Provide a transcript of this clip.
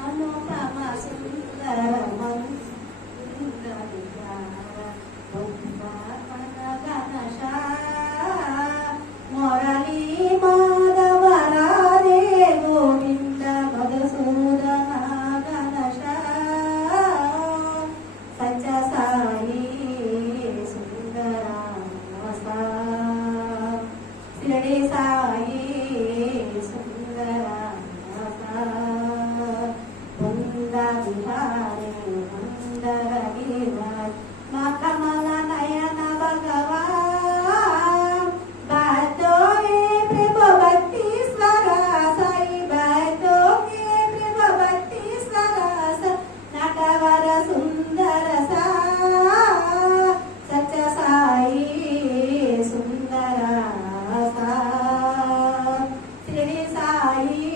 అనుపమ సుందర మురళీ మాధవ రాధే గోవింద మధుసూదన గణశ సత్య సాయి సుందర శిరడి సాయి సుందర బృంద విహారీ మందర గిరిరాజ్ మా కమల నయన భగవాన్ బాతో మే ప్రేమ భక్తి స్వరాసాయి బాతో మే ప్రేమ భక్తి స్వరాస నటవర సుందర సా సత్య సాయి సుందర సా శ్రీ సాయి